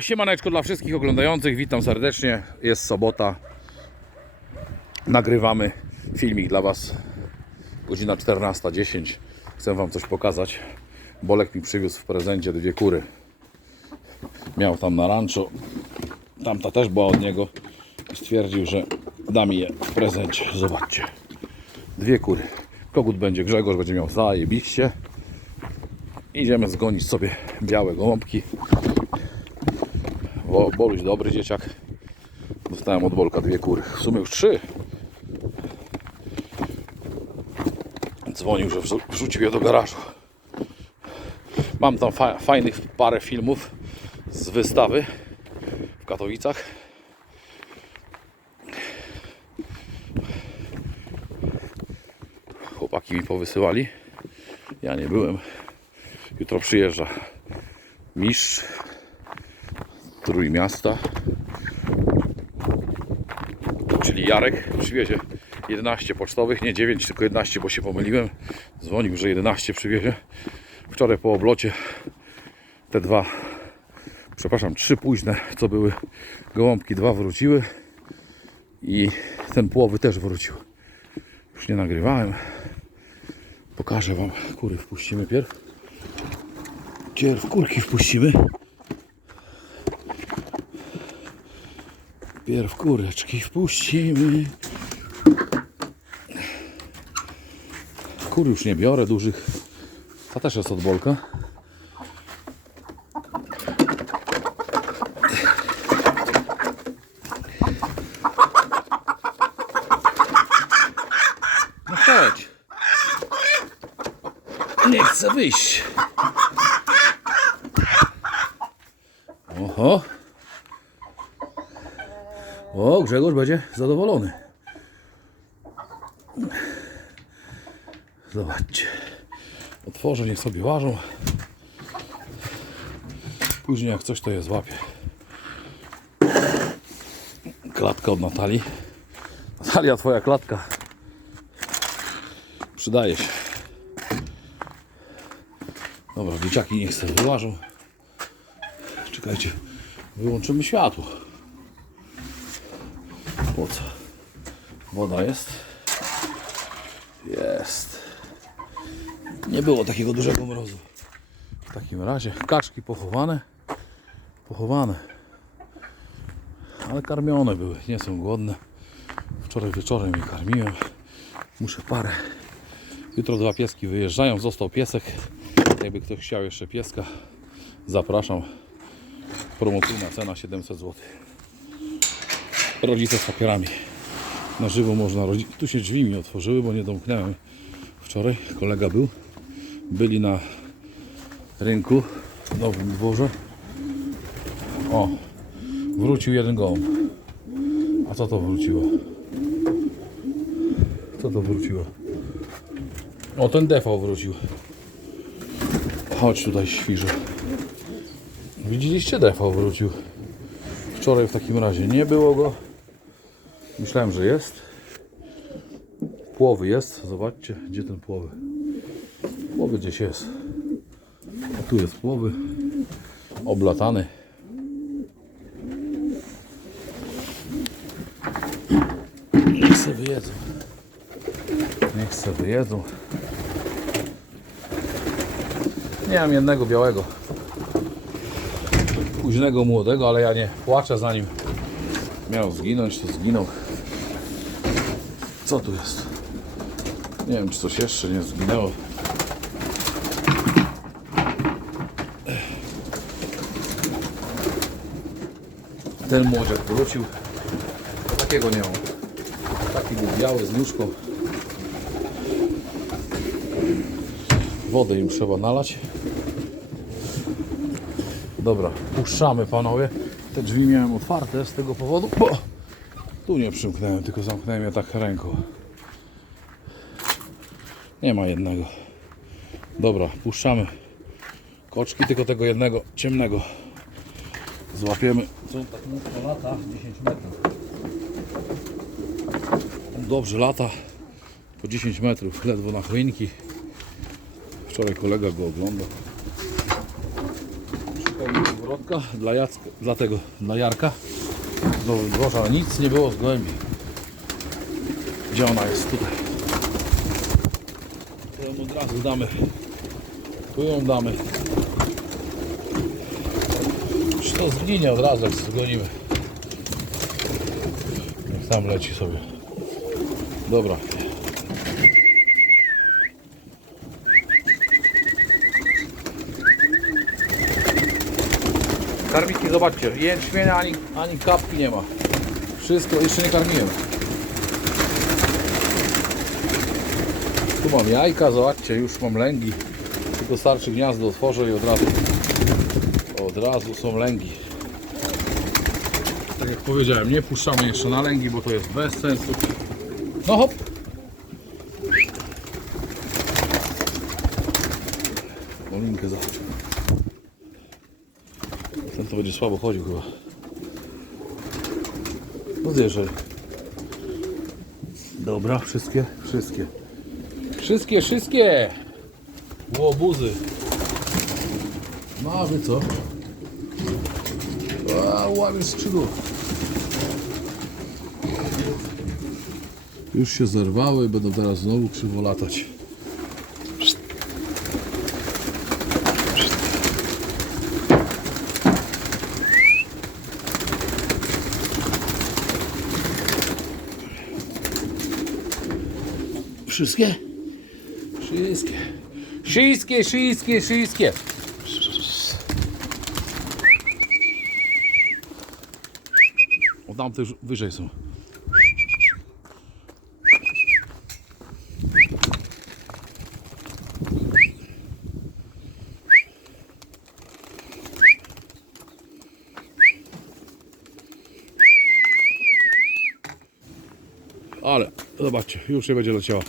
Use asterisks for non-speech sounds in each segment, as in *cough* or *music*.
Siemaneczko dla wszystkich oglądających, witam serdecznie. Jest sobota. Nagrywamy filmik dla Was. Godzina 14.10. Chcę Wam coś pokazać. Bolek mi przywiózł w prezencie dwie kury. Miał tam na rancho. Tamta też była od niego. Stwierdził, że da mi je w prezencie. Zobaczcie. Dwie kury. Kogut będzie Grzegorz, będzie miał zajebiście. Idziemy zgonić sobie białe gołąbki. Bo Boluś dobry dzieciak. Dostałem od Bolka dwie kury. W sumie już trzy. Dzwonił, że wrzu- wrzucił je do garażu. Mam tam fa- fajnych parę filmów z wystawy w Katowicach. Chłopaki mi powysyłali. Ja nie byłem. Jutro przyjeżdża mistrz Trójmiasta, czyli Jarek. Przywiezie 11 pocztowych, nie 9, tylko 11, bo się pomyliłem. Dzwonił, że 11 przywiezie. Wczoraj po oblocie te dwa, przepraszam, trzy późne, co były gołąbki, dwa wróciły i ten płowy też wrócił. Już nie nagrywałem. Pokażę Wam, kury wpuścimy pierw. Pierw kurki wpuścimy. Pierw kureczki wpuścimy. Kur już nie biorę dużych. Ta też jest od bolka. No chodź. Nie chcę wyjść. Oho. O, Grzegorz będzie zadowolony. Zobaczcie. Otworzę, niech sobie ważą. Później jak coś to je złapię. Klatka od Natalii. Natalia, twoja klatka. Przydaje się. Dobra, dzieciaki niech sobie wyłażą. Czekajcie, wyłączymy światło. Po co? Woda jest? Jest. Nie było takiego dużego mrozu. W takim razie kaczki pochowane. Pochowane. Ale karmione były, nie są głodne. Wczoraj wieczorem je karmiłem. Muszę parę. Jutro dwa pieski wyjeżdżają. Został piesek. Jakby ktoś chciał jeszcze pieska, zapraszam. Promocyjna cena 700 zł. Rodzice z papierami. Na żywo można rodzi- Tu się drzwi mi otworzyły, bo nie domknąłem. Wczoraj kolega był. Byli na rynku w Nowym Dworze. O, wrócił jeden gołąb. A co to wróciło? Co to wróciło? O, ten defał wrócił. Chodź tutaj, świrze. Widzieliście, defał wrócił. Wczoraj w takim razie nie było go. Myślałem, że jest. Płowy jest. Zobaczcie, gdzie ten płowy. Płowy gdzieś jest. A tu jest płowy. Oblatany. Niech se wyjedzą. Niech se wyjedzą. Nie mam jednego białego. Późnego młodego, ale ja nie płaczę za nim. Miał zginąć, to zginął. Co tu jest? Nie wiem, czy coś jeszcze nie zginęło. Ten młodziak wrócił. Takiego nie mam. Taki był biały z nóżką. Wodę im trzeba nalać. Dobra, puszczamy panowie. Te drzwi miałem otwarte z tego powodu, bo tu nie przymknąłem, tylko zamknąłem je tak ręką. Nie ma jednego. Dobra, puszczamy koczki, tylko tego jednego ciemnego złapiemy. Co tak mocno lata? 10 metrów. Dobrze lata. Po 10 metrów, ledwo na choinki. Wczoraj kolega go oglądał. Szukał Wrotka dla, dla tego, dla Jarka. Znowu dworza, nic nie było z gołębi. Gdzie ona jest? Tutaj. Tu ją od razu damy. Tu ją damy. Już to zginie od razu, jak zgonimy. Niech tam leci sobie. Dobra. Karmiki, zobaczcie, jęczmienia ani, ani kapki nie ma. Wszystko, jeszcze nie karmiłem. Tu mam jajka, zobaczcie, już mam lęgi. Tylko starczy gniazdo otworzę i od razu, od razu są lęgi. Tak jak powiedziałem, nie puszczamy jeszcze na lęgi, bo to jest bez sensu. No hop! Molinkę zobacz. Ten to będzie słabo chodził chyba. No zjeżdżaj. Dobra, wszystkie, wszystkie. Wszystkie, wszystkie! Łobuzy. No a wy co? A, łamie skrzydło. Już się zerwały, będą teraz znowu krzywo latać. Wszystkie? Wszystkie. Wszystkie, wszystkie, wszystkie. O tam też wyżej są. Ale zobaczcie, już nie będzie leciała.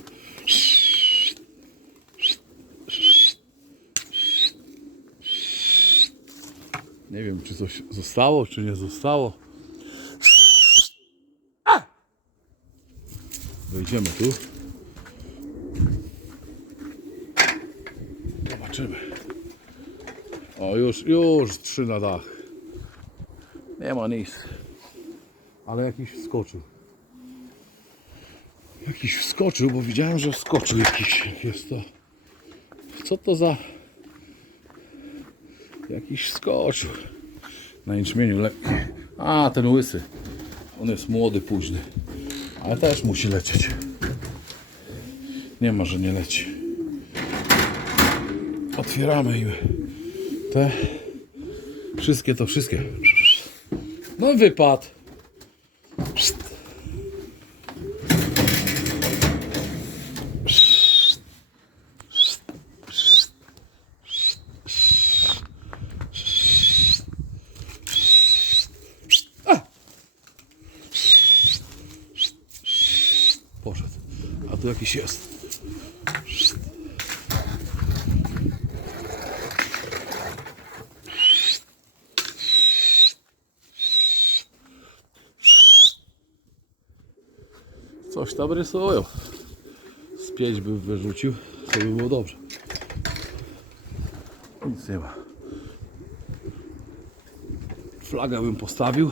Czy coś zostało, czy nie zostało. Wejdziemy tu. Zobaczymy. O, już, już trzy na dach. Nie ma nic. Ale jakiś wskoczył. Jakiś wskoczył, bo widziałem, że wskoczył jakiś. Jest to. Co to za. Jakiś wskoczył. Na jęczmieniu le... A, ten łysy. On jest młody, późny. Ale też musi lecieć. Nie ma, że nie leci. Otwieramy i te. Wszystkie to wszystkie. No wypadł. Poszedł. A tu jakiś jest. Coś tam rysują. Z pięć bym wyrzucił, to by było dobrze. Nic nie ma. Flagę bym postawił.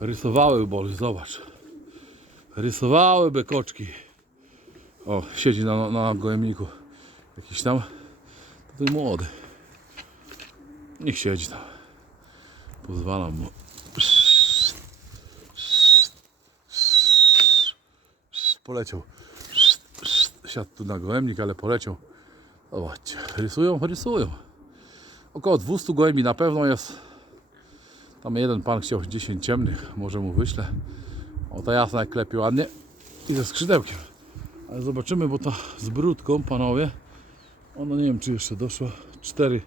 Rysowały bol, zobacz. Rysowały bekoczki. O, siedzi na, na gołębniku. Jakiś tam. To ten młody. Niech siedzi tam. Pozwalam mu. Poleciał. Siadł tu na gołębnik, ale poleciał. Zobaczcie, rysują, rysują. Około 200 gołębi na pewno jest. Tam jeden pan chciał 10 ciemnych, może mu wyślę. O ta jasna jak klepie ładnie i ze skrzydełkiem. Ale zobaczymy, bo to z brudką, panowie. Ono nie wiem, czy jeszcze doszło. Cztery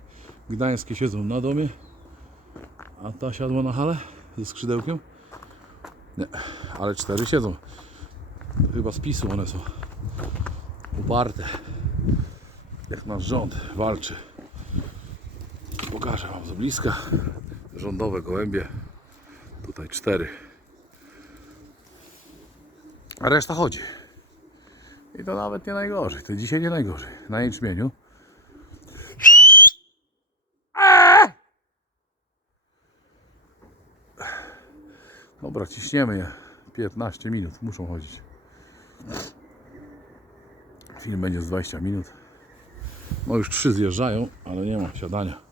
gdańskie siedzą na domie. A ta siadła na hale ze skrzydełkiem. Nie, ale cztery siedzą. Chyba z PiSu one są uparte. Jak nasz rząd walczy. Pokażę Wam z bliska. Rządowe gołębie. Tutaj cztery. A reszta chodzi. I to nawet nie najgorzej. To dzisiaj nie najgorzej. Na jęczmieniu. Eee! Dobra, ciśniemy je. 15 minut muszą chodzić. Film będzie z 20 minut. No już trzy zjeżdżają, ale nie ma siadania.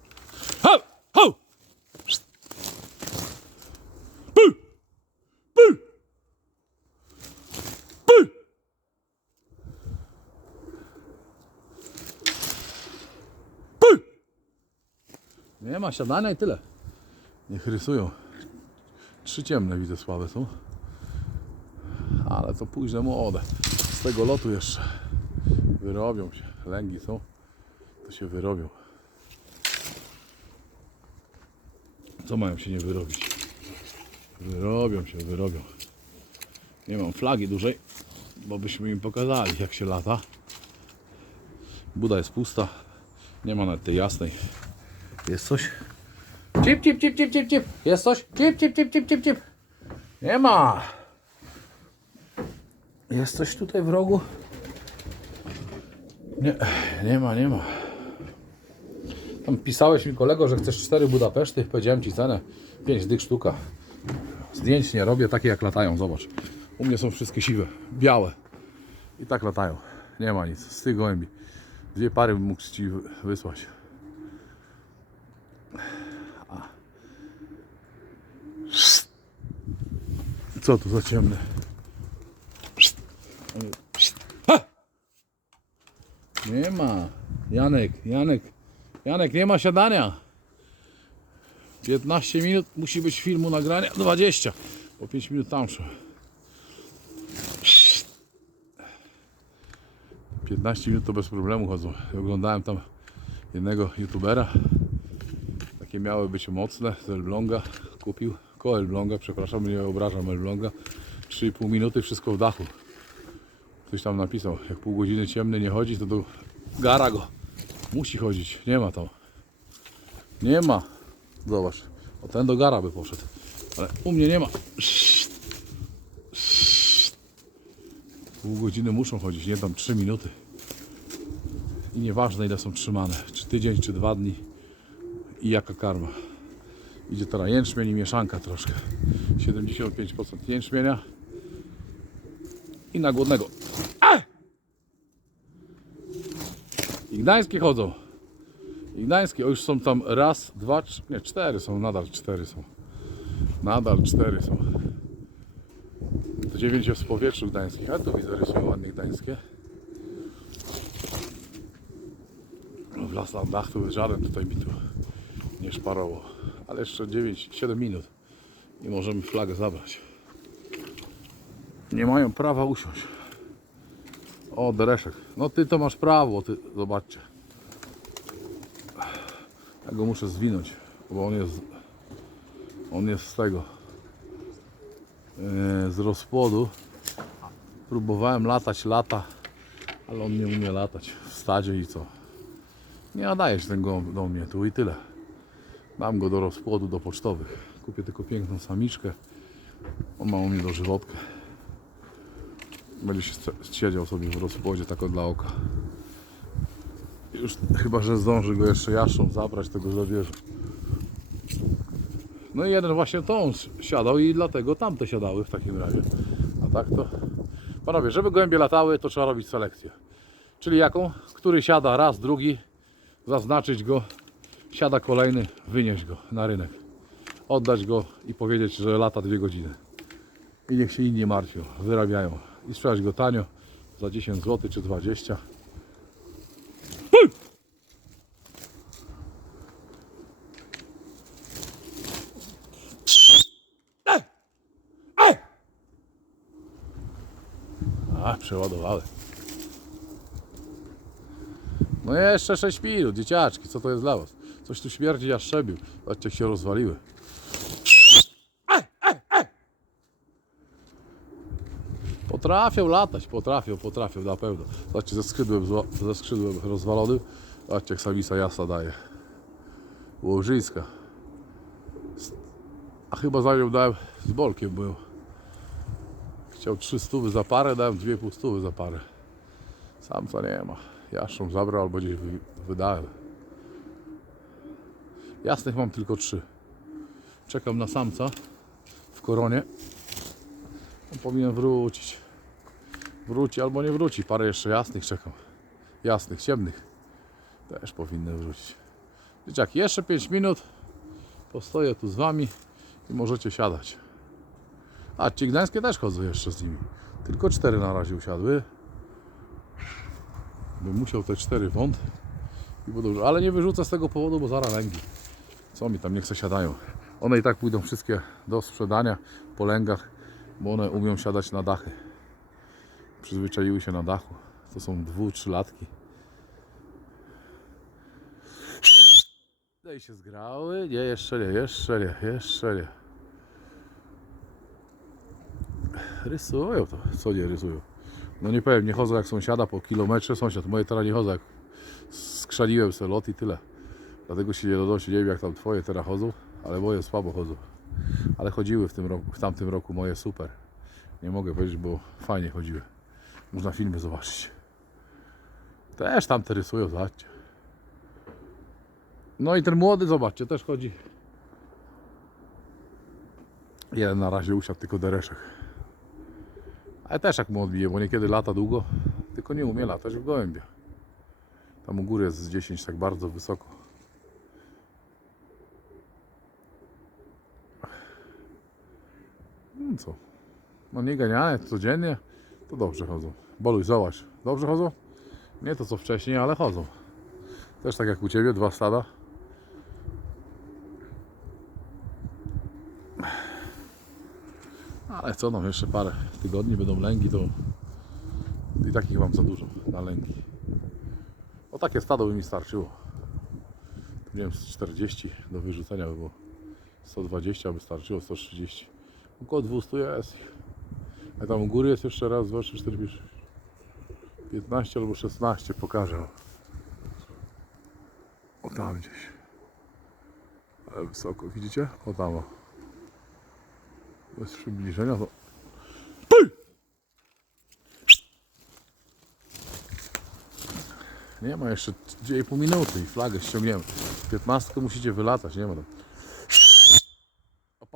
Nie ma siadania i tyle. Niech rysują. Trzy ciemne widzę słabe są. To późne młode. Z tego lotu jeszcze. Wyrobią się. Lęgi są. To się wyrobią. Co mają się nie wyrobić? Wyrobią się, wyrobią. Nie mam flagi dużej, bo byśmy im pokazali jak się lata. Buda jest pusta. Nie ma nawet tej jasnej. Jest coś? Cip, cip, cip, cip, cip, cip. Jest coś? Cip, cip, cip, cip, cip, cip. Nie ma. Jest coś tutaj w rogu? Nie, nie ma, nie ma. Tam pisałeś mi kolego, że chcesz cztery Budapeszty. Powiedziałem ci cenę. 5 dych sztuka. Zdjęć nie robię, takie jak latają, zobacz. U mnie są wszystkie siwe, białe. I tak latają. Nie ma nic. Z tych gołębi. Dwie pary mógł ci wy- wysłać. Co tu za ciemne? Nie ma. Janek, Janek, Janek, nie ma siadania. 15 minut musi być filmu nagrania. 20. Po 5 minut tam szło. 15 minut to bez problemu chodzą. Oglądałem tam jednego youtubera. Takie miały być mocne z Elbląga. Kupił koło Elbląga, przepraszam, nie obrażam Elbląga. 3,5 minuty wszystko w dachu. Ktoś tam napisał, jak pół godziny ciemny nie chodzi, to do gara go. Musi chodzić, nie ma tam. Nie ma. Zobacz, o ten do gara by poszedł. Ale u mnie nie ma. Pół godziny muszą chodzić, nie tam 3 minuty. I nieważne ile są trzymane, czy tydzień, czy dwa dni i jaka karma. Idzie teraz jęczmień i mieszanka troszkę. 75% jęczmienia i na głodnego. A! I gdańskie chodzą. I gdańskie, o już są tam raz, dwa, trz- nie, cztery są, nadal cztery są. Nadal cztery są. To dziewięć jest w powietrzu gdańskich, a tu widzę rysują ładnie gdańskie. No, W lasach dach tu żaden tutaj mi tu nie szparował. Ale jeszcze 9, 7 minut i możemy flagę zabrać. Nie mają prawa usiąść. O, dereszek. No ty to masz prawo, ty zobaczcie. Ja go muszę zwinąć, bo on jest on jest z tego e, z rozpłodu. Próbowałem latać lata, ale on nie umie latać w stadzie i co? Nie nadaje gołąb do mnie tu i tyle. Dam go do rozpłodu, do pocztowych. Kupię tylko piękną samiczkę. On ma u mnie dożywotkę. Będzie się sce- siedział sobie w rozpłodzie tako dla oka. Już chyba, że zdąży go jeszcze jaszczą zabrać, tego zabierze. No i jeden właśnie on siadał i dlatego tamte siadały w takim razie. A tak to... Panowie, żeby gołębie latały, to trzeba robić selekcję. Czyli jaką? Który siada raz, drugi, zaznaczyć go, siada kolejny, wynieść go na rynek. Oddać go i powiedzieć, że lata dwie godziny. I niech się inni martwią, wyrabiają. I sprzedać go tanio za 10 zł czy 20. A, przeładowały. No jeszcze 6 minut, dzieciaczki, co to jest dla was? Coś tu śmierdzi, ja szczebił. Zobaczcie, jak się rozwaliły. Potrafią latać, potrafią, potrafią na pewno. Zobaczcie, ze skrzydłem, ze skrzydłem rozwalonym. Zobaczcie, jak samisa jasna daje. Łożyńska. A chyba za nią dałem, z Bolkiem był. Chciał 3 stówy za parę, dałem 2,5 stówy za parę. Samca nie ma. Jaszczą zabrał albo gdzieś wy, wydałem. Jasnych mam tylko trzy. Czekam na samca w koronie. On powinien wrócić. Wróci albo nie wróci. Parę jeszcze jasnych czekam. Jasnych, ciemnych. Też powinny wrócić. Dzieciaki, jeszcze 5 minut. Postoję tu z wami i możecie siadać. A ci gdańskie też chodzą jeszcze z nimi. Tylko cztery na razie usiadły. Bym musiał te cztery wąt. I dobrze. Ale nie wyrzucę z tego powodu, bo zaraz lęgi. Co mi tam nie chce siadają. One i tak pójdą wszystkie do sprzedania po lęgach, bo one umią siadać na dachy. Przyzwyczaiły się na dachu. To są dwu, trzylatki. No i się zgrały. Nie, jeszcze nie, jeszcze nie, jeszcze nie. Rysują to. Co nie rysują? No nie powiem, nie chodzą jak sąsiada po kilometrze. Sąsiad, moje teraz nie chodzą jak skrzaniłem se lot i tyle. Dlatego się nie donosi, nie wiem jak tam twoje teraz chodzą, ale moje słabo chodzą. Ale chodziły w, tym roku, w tamtym roku moje super. Nie mogę powiedzieć, bo fajnie chodziły. Można filmy zobaczyć. Też tamte rysują, zobaczcie. No i ten młody, zobaczcie, też chodzi. Jeden na razie usiadł, tylko dereszek. Ale też jak mu odbije, bo niekiedy lata długo, tylko nie umie latać w gołębie. Tam u góry jest z 10 tak bardzo wysoko. No co? No nie ganiane codziennie, to dobrze chodzą. Boluj, zobacz. Dobrze chodzą? Nie to co wcześniej, ale chodzą. Też tak jak u Ciebie, dwa stada. Ale co nam jeszcze parę tygodni będą lęgi, to i takich mam za dużo na lęgi. O takie stado by mi starczyło. Nie wiem, z 40 do wyrzucenia by było. 120 by starczyło, 130. Około 200 jest. A tam u góry jest jeszcze raz, dwa, trzy, cztery, pięć, sześć. 15 albo 16 pokażę. O tam gdzieś. Ale wysoko, widzicie? O tam. O. Bez przybliżenia to... Pyj! Nie ma jeszcze 2,5 minuty i flagę ściągniemy. 15 musicie wylatać, nie ma tam.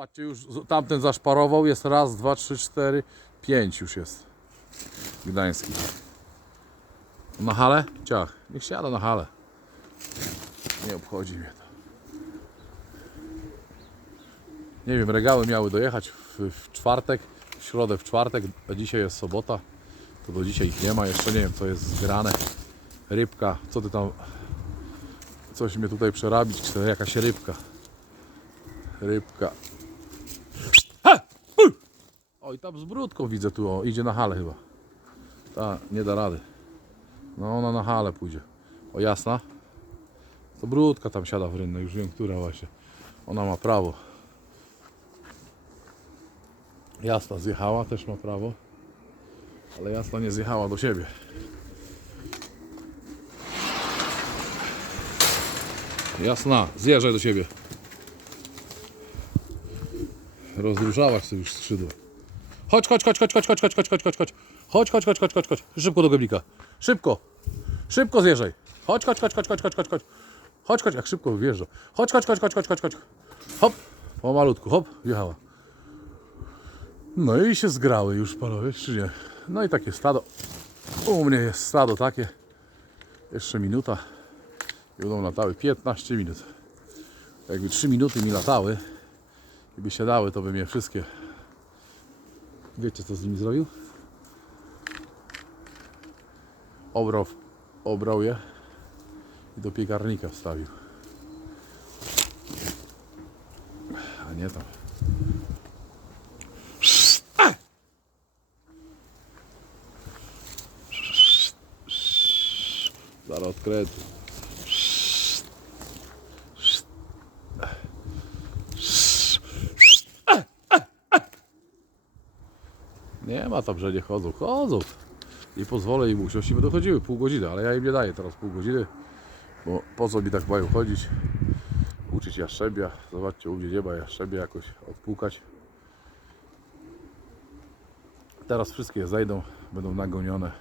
Patrzcie, już tamten zaszparował, jest raz, dwa, trzy, cztery, pięć już jest. Gdański. Na halę? Ciach. Niech siada na halę. Nie obchodzi mnie to. Nie wiem, regały miały dojechać w, w czwartek, w środę w czwartek, a dzisiaj jest sobota. To do dzisiaj ich nie ma, jeszcze nie wiem co jest zgrane. Rybka, co ty tam... Coś mnie tutaj przerabić, czy to jakaś rybka. Rybka. Oj, tam z brudką widzę tu, o, idzie na halę chyba. Ta, nie da rady. No ona na halę pójdzie. O jasna? To brudka tam siada w rynnę, już wiem która właśnie. Ona ma prawo. Jasna zjechała, też ma prawo. Ale jasna nie zjechała do siebie. Jasna, zjeżdżaj do siebie. Rozróżałaś sobie już skrzydło. Chodź, chodź, chodź, chodź, chodź, chodź, chodź, chodź, chodź, chodź, chodź. Chodź, chodź, chodź, chodź, chodź, chodź. Szybko do goblika. Szybko. Szybko zjeżdżaj. Chodź, chodź, chodź, chodź, chodź, chodź, chodź, chodź. Chodź, chodź, jak szybko wjeżdża. Chodź, chodź, chodź, chodź, chodź, chodź, chodź. Hop. Pomalutku, hop, wjechała. No i się zgrały już panowie, czy nie? No i takie stado. U mnie jest stado takie. Jeszcze minuta. I będą latały 15 minut. Jakby 3 minuty mi latały i by siadały, to by mnie wszystkie. Wiecie co z nimi zrobił? Obrał, obrał je i do piekarnika wstawił. A nie tam. Zaraz odkręcę. Nie ma tam, że nie chodzą. Chodzą. Nie pozwolę im usiąść i będą chodziły pół godziny, ale ja im nie daję teraz pół godziny, bo po co mi tak mają chodzić? Uczyć jaszczebia. Zobaczcie, u mnie nie ma jaszczebia jakoś odpukać. Teraz wszystkie zejdą, będą nagonione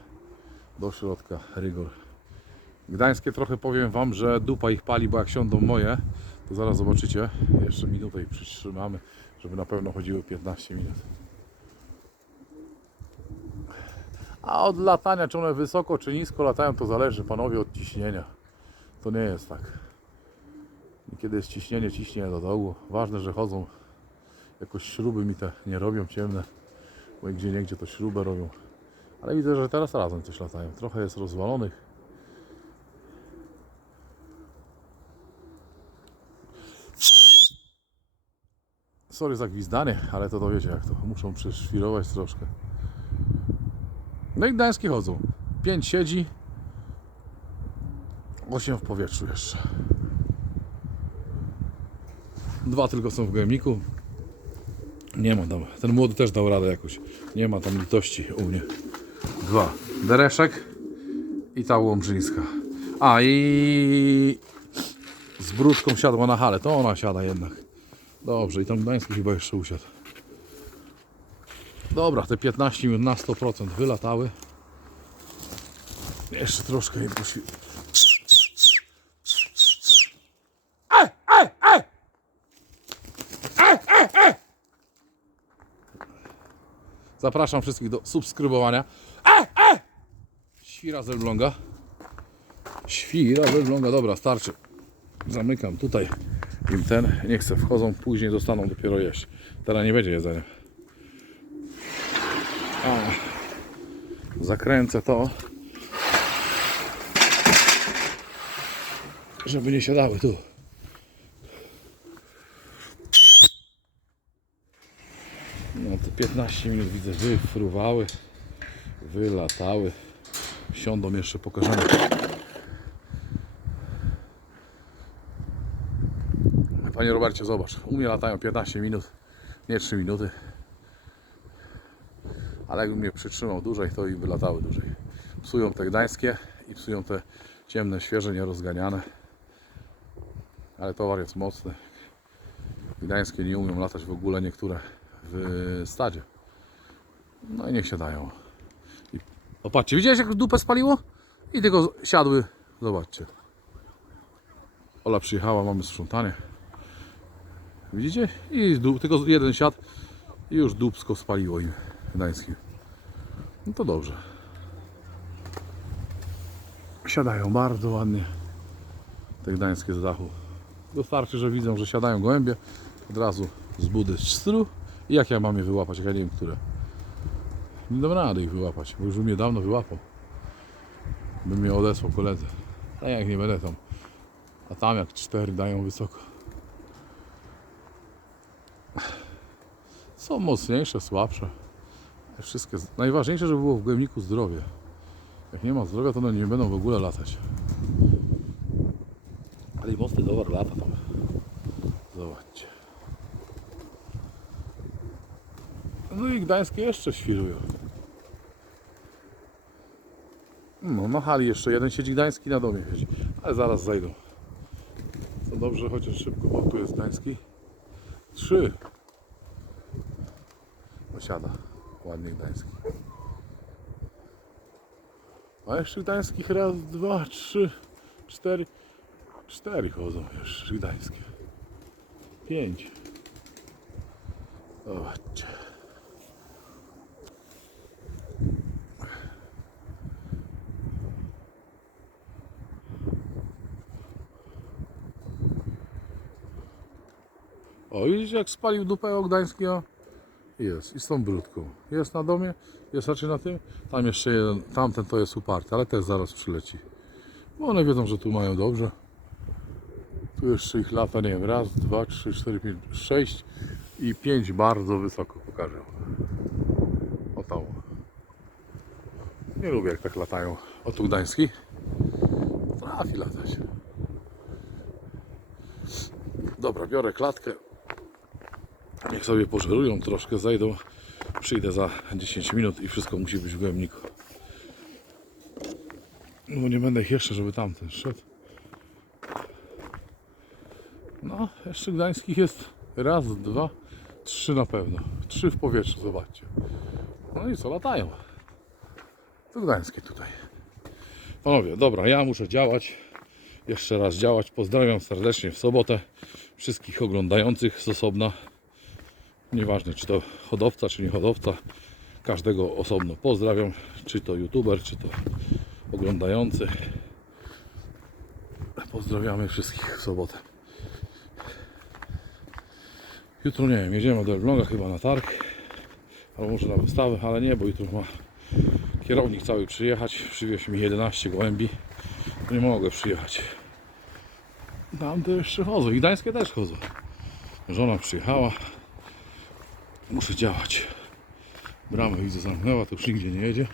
do środka rygor. Gdańskie trochę powiem Wam, że dupa ich pali, bo jak siądą moje, to zaraz zobaczycie. Jeszcze minutę ich przytrzymamy, żeby na pewno chodziły 15 minut. A od latania, czy one wysoko, czy nisko latają, to zależy panowie od ciśnienia. To nie jest tak. Kiedy jest ciśnienie, ciśnienie do dołu. Ważne, że chodzą. Jakoś śruby mi te nie robią ciemne. Bo gdzie niegdzie to śrubę robią. Ale widzę, że teraz razem coś latają. Trochę jest rozwalonych. Sorry za gwizdanie, ale to to wiecie jak to. Muszą przeszwirować troszkę. No i gdańskie chodzą. Pięć siedzi. Osiem w powietrzu jeszcze. Dwa tylko są w gojemniku. Nie ma tam. Ten młody też dał radę jakoś. Nie ma tam litości u mnie. Dwa. Dereszek i ta Łomżyńska. A i z brudką siadła na hale. To ona siada jednak. Dobrze, i tam Gdański chyba jeszcze usiadł. Dobra, te 15 minut na 100% wylatały. Jeszcze troszkę im poszli. Zapraszam wszystkich do subskrybowania. Świra z Elbląga. Świra z Elbląga. Dobra, starczy. Zamykam tutaj im ten. Nie chcę, wchodzą, później dostaną dopiero jeść. Teraz nie będzie jedzenia. A, zakręcę to. Żeby nie siadały tu. No to 15 minut widzę wyfruwały, wylatały. Siądą jeszcze pokażemy. Panie Robercie, zobacz. U mnie latają 15 minut, nie 3 minuty. Ale jakbym mnie przytrzymał dłużej, to i by latały dłużej. Psują te gdańskie i psują te ciemne, świeże, nierozganiane. Ale towar jest mocny. Gdańskie nie umią latać w ogóle niektóre w stadzie. No i niech się dają. I... O widziałeś jak dupę spaliło? I tylko siadły. Zobaczcie. Ola przyjechała, mamy sprzątanie. Widzicie? I dół, tylko jeden siad i już dupsko spaliło im gdańskim. No to dobrze. Siadają bardzo ładnie. Te gdańskie z dachu. Wystarczy, że widzą, że siadają gołębie. Od razu z budy stru. I jak ja mam je wyłapać? Jak ja nie wiem, które. Nie dam rady ich wyłapać, bo już je dawno wyłapał. Bym je odesłał koledze. A jak nie będę tam. A tam jak cztery dają wysoko. Są mocniejsze, słabsze. Ale Wszystkie. Najważniejsze, żeby było w gojemniku zdrowie. Jak nie ma zdrowia, to one nie będą w ogóle latać. Ale i mocny towar lata tam. Zobaczcie. No i gdańskie jeszcze świrują. No na hali jeszcze jeden siedzi gdański na domie siedzi. Ale zaraz zajdą. To dobrze, chociaż szybko, bo tu jest gdański. Trzy. Posiada. Ładnie gdański. A jeszcze gdańskich raz, dwa, trzy, cztery. Cztery chodzą jeszcze gdańskie. Pięć. Zobaczcie. O, widzicie jak spalił dupę o Gdańskiego? Jest. I z tą brudką. Jest na domie, jest raczej na tym. Tam jeszcze jeden, tamten to jest uparty, ale też zaraz przyleci. Bo one wiedzą, że tu mają dobrze. Tu jeszcze ich lata, nie wiem, raz, dwa, trzy, cztery, pięć, sześć i pięć bardzo wysoko pokażę. O tam. Nie lubię jak tak latają. O tu Gdański. Trafi latać. Dobra, biorę klatkę. Niech sobie pożerują, troszkę zejdą. Przyjdę za 10 minut i wszystko musi być w gojemniku. No nie będę ich jeszcze, żeby tamten szedł. No, jeszcze gdańskich jest raz, dwa, trzy na pewno. Trzy w powietrzu, zobaczcie. No i co, latają. To gdańskie tutaj. Panowie, dobra, ja muszę działać. Jeszcze raz działać. Pozdrawiam serdecznie w sobotę wszystkich oglądających z osobna. Nieważne, czy to hodowca, czy nie hodowca. Każdego osobno pozdrawiam. Czy to youtuber, czy to oglądający. Pozdrawiamy wszystkich w sobotę. Jutro nie wiem, jedziemy do Elbląga chyba na targ. Albo może na wystawę, ale nie, bo jutro ma kierownik cały przyjechać. Przywieźł mi 11 gołębi. Nie mogę przyjechać. Tam to jeszcze chodzą. I gdańskie też chodzą. Żona przyjechała. Muszę działać. Bramę widzę zamknęła, to już nigdzie nie jedzie.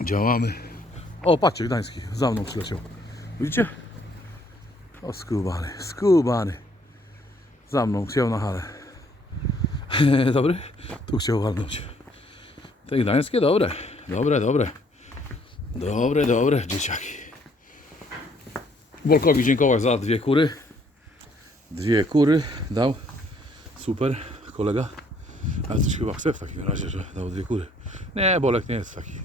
Działamy. O, patrzcie, Gdański za mną przyleciał. Widzicie? O, skubany, skubany. Za mną, chciał na halę. *laughs* Dobry? Tu chciał walnąć. Te gdańskie dobre. Dobre, dobre. Dobre, dobre, dzieciaki. Bolkowi dziękować za dwie kury. Dwie kury dał. Super, kolega. Ale coś chyba chce w takim razie, że dał dwie kury. Nie, Bolek nie jest taki.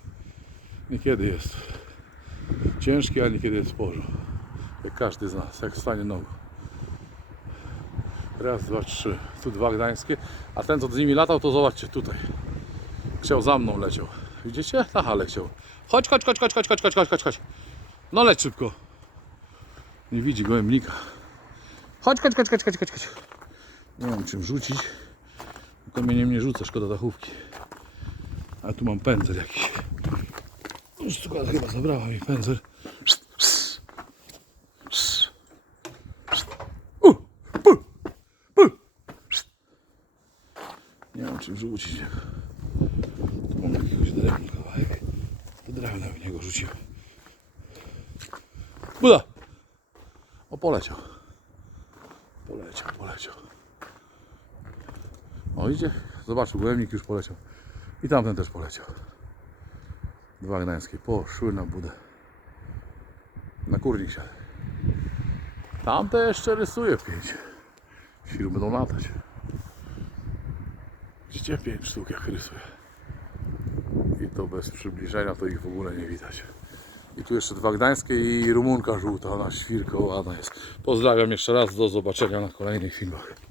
Niekiedy jest ciężki, a niekiedy jest porządku. Jak każdy z nas, jak stanie nogą. Raz, dwa, trzy. Tu dwa gdańskie. A ten, co z nimi latał, to zobaczcie tutaj. Chciał za mną leciał. Widzicie? Aha, leciał. Chodź, chodź, chodź, chodź, chodź, chodź, chodź, chodź, chodź. No leć szybko. Nie widzi gołębnika. Chodź, chodź, chodź, chodź, chodź, chodź. Nie mam czym rzucić. Kamieniem nie rzucę, szkoda dachówki. A tu mam pędzel jakiś. Już tu chyba zabrała mi pędzel. Nie mam czym rzucić mam jakiegoś drewna kawałek. To drewna w niego rzuciłem. Buda! O, poleciał. Poleciał, poleciał. Idzie. Zobaczył, gołębnik już poleciał. I tamten też poleciał. Dwa gdańskie poszły na budę. Na kurnik siadł. Tamte jeszcze rysuje pięć. Świru będą latać. Widzicie? Pięć sztuk jak rysuje. I to bez przybliżenia to ich w ogóle nie widać. I tu jeszcze dwa gdańskie i rumunka żółta na świrko ładna jest. Pozdrawiam jeszcze raz, do zobaczenia na kolejnych filmach.